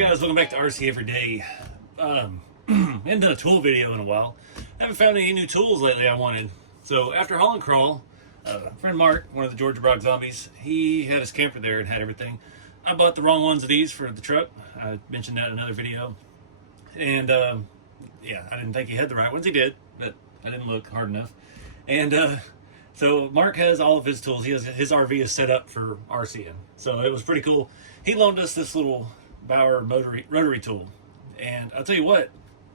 guys, welcome back to RC Every Day. Haven't done a tool video in a while. Haven't found any new tools lately I wanted. So after haul and crawl, friend Mark, one of the Georgia Brock zombies, he had his camper there and had everything. I bought the wrong ones of these for the truck. I mentioned that in another video. And yeah, I didn't think he had the right ones. He did, but I didn't look hard enough. And so Mark has all of his tools. He has his RV is set up for RCing. So it was pretty cool. He loaned us this little Bauer Rotary tool. And I'll tell you what,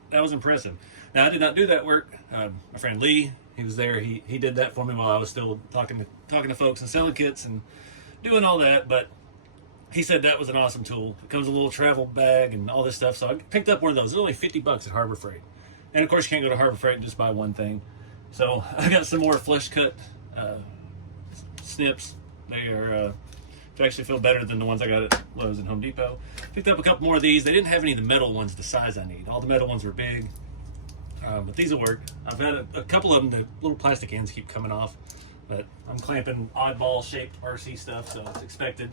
that was impressive. Now, I did not do that work. My friend Lee, he was there. He did that for me while I was still talking to folks and selling kits and doing all that. But he said that was an awesome tool. It comes with a little travel bag and all this stuff. So I picked up one of those. It's only $50 at Harbor Freight. And of course, you can't go to Harbor Freight and just buy one thing. So I got some more flesh cut snips. They are actually feel better than the ones I got at Lowe's and Home Depot. Picked up a couple more of these. They didn't have any of the metal ones the size I need. All the metal ones were big, but these will work. I've had a couple of them, the little plastic ends keep coming off, but I'm clamping oddball shaped RC stuff, so it's expected.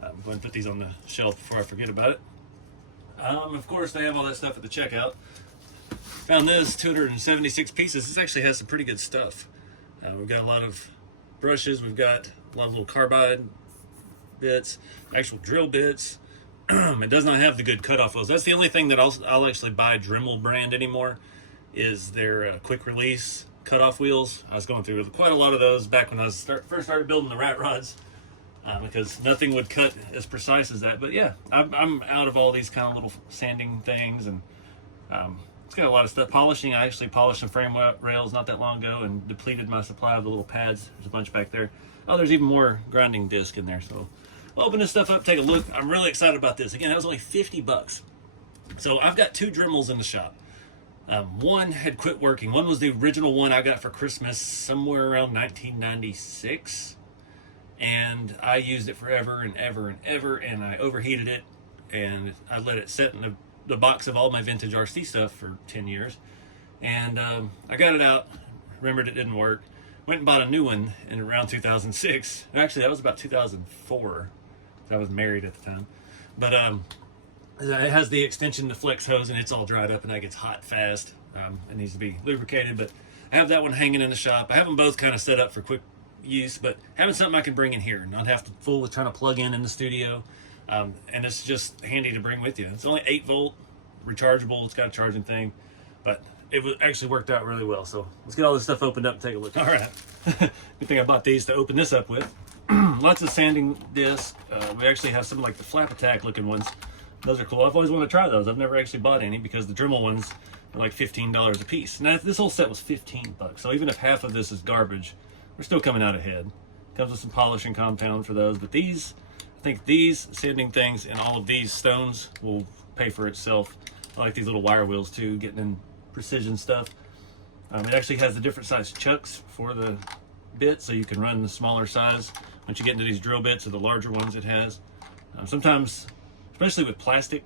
I'm going to put these on the shelf before I forget about it. Of course, they have all that stuff at the checkout. Found this, 276 pieces. This actually has some pretty good stuff. We've got a lot of brushes. We've got a lot of little carbide bits, actual drill bits. It does not have the good cutoff wheels. That's the only thing that I'll actually buy Dremel brand anymore, is their quick release cutoff wheels. I was going through quite a lot of those back when I was first started building the rat rods, because nothing would cut as precise as that. But yeah, I'm out of all these kind of little sanding things, and it's got a lot of stuff. Polishing, I actually polished some frame rails not that long ago and depleted my supply of the little pads. There's a bunch back there. Oh, there's even more grinding disc in there. So we'll open this stuff up, take a look. I'm really excited about this. Again, that was only $50. So I've got two Dremels in the shop. One had quit working. One was the original one I got for Christmas somewhere around 1996. And I used it forever and ever and ever, and I overheated it, and I let it sit in the box of all my vintage RC stuff for 10 years. And I got it out, remembered it didn't work. Went and bought a new one in around 2006. Actually, that was about 2004. I was married at the time. But it has the extension to flex hose, and it's all dried up, and that gets hot fast. It needs to be lubricated, but I have that one hanging in the shop. I have them both kind of set up for quick use, but having something I can bring in here and not have to fool with trying to plug in the studio. And it's just handy to bring with you. It's only 8-volt, rechargeable. It's got a charging thing, but it actually worked out really well. So let's get all this stuff opened up and take a look. All right. Good thing I bought these to open this up with. Lots of sanding discs. We actually have some like the Flap Attack looking ones. Those are cool. I've always wanted to try those. I've never actually bought any because the Dremel ones are like $15 a piece. Now this whole set was $15. So even if half of this is garbage, we're still coming out ahead. Comes with some polishing compound for those. But these, I think these sanding things and all of these stones will pay for itself. I like these little wire wheels too, getting in precision stuff. It actually has the different size chucks for the bit, so you can run the smaller size. Once you get into these drill bits or the larger ones it has. Sometimes, especially with plastic,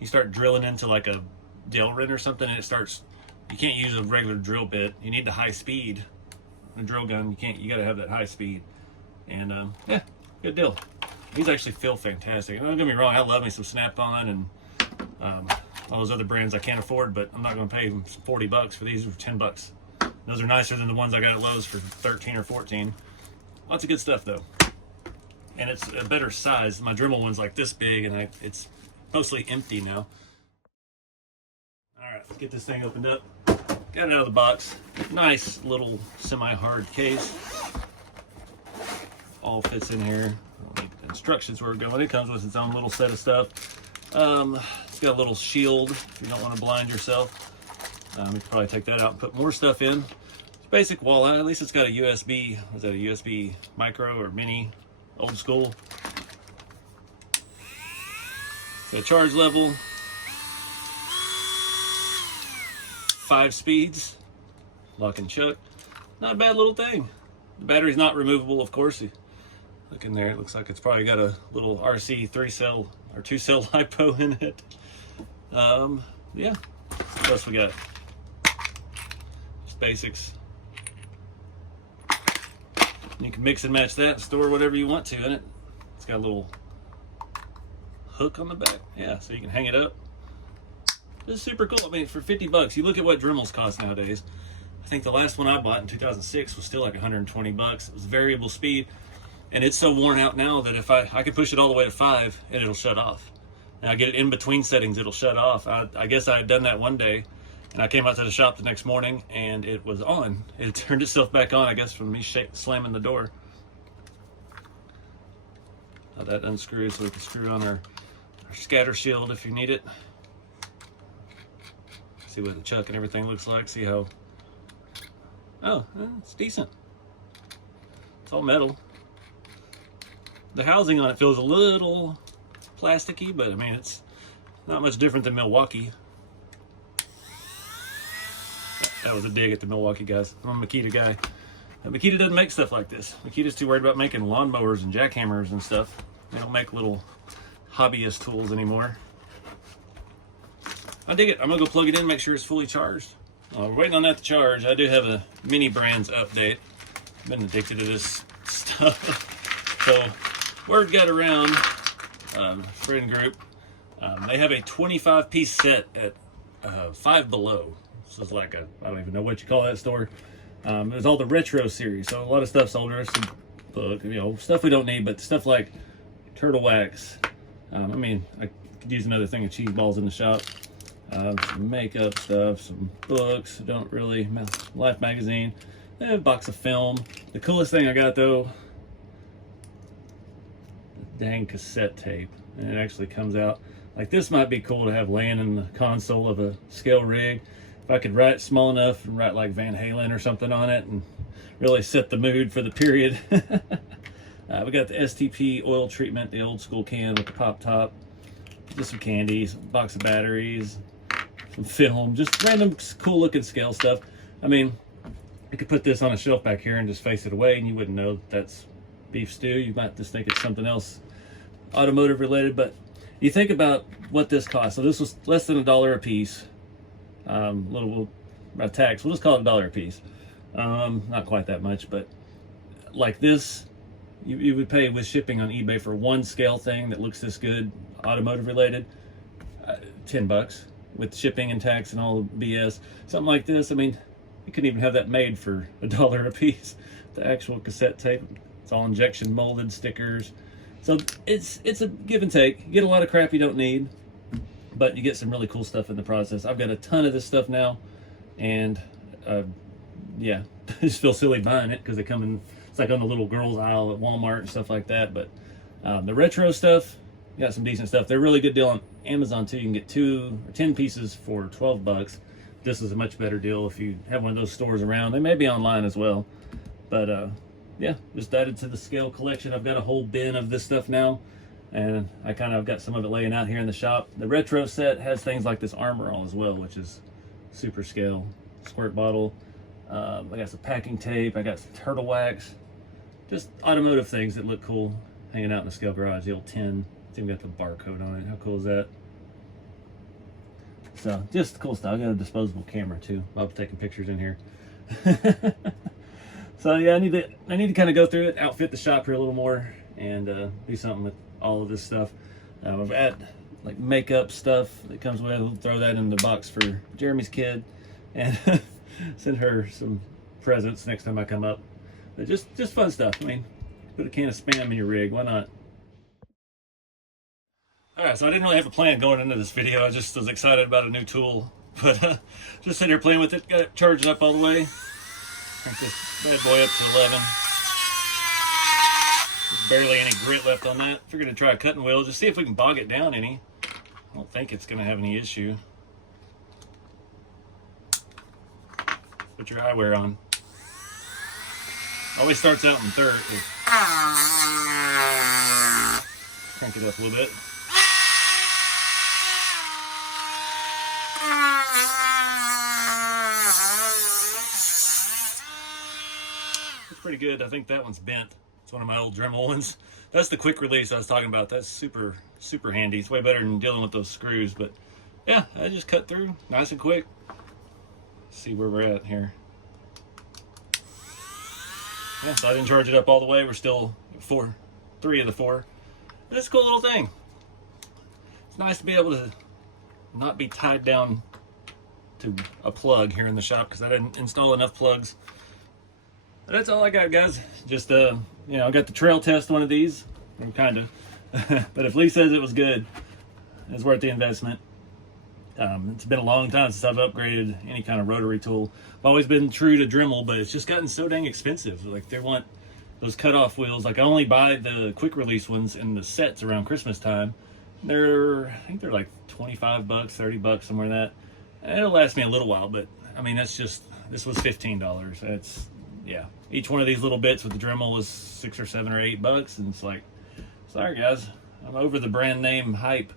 you start drilling into like a Delrin or something, and you can't use a regular drill bit. You need the high speed. A drill gun, you gotta have that high speed. And yeah, good deal. These actually feel fantastic. And don't get me wrong, I love me some Snap-on and all those other brands I can't afford, but I'm not going to pay $40 for these, or $10. Those are nicer than the ones I got at Lowe's for 13 or 14. Lots of good stuff though. And it's a better size. My Dremel one's like this big, and it's mostly empty now. All right, let's get this thing opened up. Got it out of the box. Nice little semi-hard case. All fits in here. The instructions where we're going. It comes with its own little set of stuff. It's got a little shield if you don't want to blind yourself. You can probably take that out and put more stuff in. It's a basic wall. At least it's got a USB. Is that a USB micro or mini? Old school. Got a charge level. 5 speeds. Lock and chuck. Not a bad little thing. The battery's not removable, of course. You look in there, it looks like it's probably got a little RC 3-cell or 2-cell LiPo in it. Yeah. What else we got? Just basics. You can mix and match that and store whatever you want to in it. It's got a little hook on the back. Yeah, so you can hang it up. This is super cool. I mean, for 50 bucks, you look at what Dremels cost nowadays. I think the last one I bought in 2006 was still like 120 bucks. It was variable speed, and it's so worn out now that if I could push it all the way to 5 and it'll shut off. And I get it in between settings, it'll shut off. I guess I had done that one day, and I came out to the shop the next morning and it was on. It turned itself back on, I guess, from me slamming the door. Now that unscrews so we can screw on our scatter shield if you need it. See what the chuck and everything looks like. See how, oh, it's decent. It's all metal. The housing on it feels a little plasticky, but I mean, it's not much different than Milwaukee. That was a dig at the Milwaukee guys. I'm a Makita guy. Makita doesn't make stuff like this. Makita's too worried about making lawnmowers and jackhammers and stuff. They don't make little hobbyist tools anymore. I dig it. I'm gonna go plug it in, make sure it's fully charged. We're waiting on that to charge. I do have a mini brands update. I've been addicted to this stuff. So word got around, friend group. They have a 25-piece set at Five Below. This is like a, I don't even know what you call that store. There's all the retro series. So a lot of stuff's older, some book, you know, stuff we don't need, but stuff like turtle wax. I mean, I could use another thing of cheese balls in the shop. Some makeup stuff, some books, don't really, Life magazine, a box of film. The coolest thing I got though, dang cassette tape, and it actually comes out. Like this might be cool to have laying in the console of a scale rig. If I could write small enough and write like Van Halen or something on it and really set the mood for the period. We got the STP oil treatment, the old school can with the pop top, just some candies, a box of batteries, some film, just random cool looking scale stuff. I mean, you could put this on a shelf back here and just face it away and you wouldn't know that's beef stew. You might just think it's something else automotive related, but you think about what this cost. So this was less than $1 a piece. Little tax, we'll just call it $1 a piece. Not quite that much, but like this, you would pay with shipping on eBay for one scale thing that looks this good, automotive related, 10 bucks. With shipping and tax and all the BS. Something like this, I mean, you couldn't even have that made for $1 a piece. The actual cassette tape, it's all injection molded stickers. So it's a give and take. You get a lot of crap you don't need, but you get some really cool stuff in the process. I've got a ton of this stuff now, and yeah, I just feel silly buying it because they come in, it's like on the little girls aisle at Walmart and stuff like that. But the retro stuff, got some decent stuff. They're a really good deal on Amazon too. You can get 2 or 10 pieces for 12 bucks. This is a much better deal if you have one of those stores around. They may be online as well. But yeah, just added to the scale collection. I've got a whole bin of this stuff now, and I kind of got some of it laying out here in the shop. The retro set has things like this Armor All as well, which is super scale. Squirt bottle. I got some packing tape. I got some turtle wax. Just automotive things that look cool hanging out in the scale garage. The old tin. It's even got the barcode on it. How cool is that? So just cool stuff. I got a disposable camera too. Bob's taking pictures in here. So yeah, I need to kind of go through it, outfit the shop here a little more, and do something with all of this stuff. I've got like makeup stuff that comes with it. We'll throw that in the box for Jeremy's kid, and send her some presents next time I come up. But just fun stuff. I mean, put a can of Spam in your rig. Why not? Alright, so I didn't really have a plan going into this video. I just was excited about a new tool. But just sitting here playing with it, got it charged up all the way. Crank this bad boy up to 11. There's barely any grit left on that. Figured I'd try a cutting wheel, just see if we can bog it down any. I don't think it's going to have any issue. Put your eyewear on. Always starts out in third. Crank it up a little bit. It's pretty good. I think that one's bent. It's one of my old Dremel ones. That's the quick release I was talking about. That's super handy. It's way better than dealing with those screws. But yeah, I just cut through nice and quick. Let's see where we're at here. Yeah, so I didn't charge it up all the way. We're still 3 of the 4. But it's a cool little thing. it's nice to be able to not be tied down to a plug here in the shop because I didn't install enough plugs. But that's all I got, guys. Just you know, I got the trail test one of these, kind of. But if Lee says it was good, it's worth the investment. It's been a long time since I've upgraded any kind of rotary tool. I've always been true to Dremel, but it's just gotten so dang expensive. Like, they want those cutoff wheels. Like, I only buy the quick release ones in the sets around Christmas time. I think they're like 25 bucks, 30 bucks, somewhere in that. And it'll last me a little while, but I mean, this was $15. That's, yeah. Each one of these little bits with the Dremel was $6 or $7 or $8, and it's like, sorry guys, I'm over the brand name hype.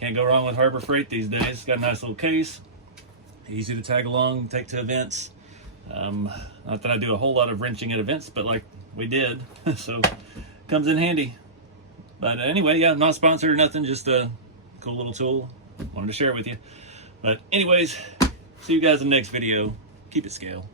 Can't go wrong with Harbor Freight these days. It's got a nice little case, easy to tag along, take to events. Not that I do a whole lot of wrenching at events, but like we did, so comes in handy. But anyway, yeah, not sponsored or nothing, just a cool little tool. Wanted to share it with you. But anyways, see you guys in the next video. Keep it scale.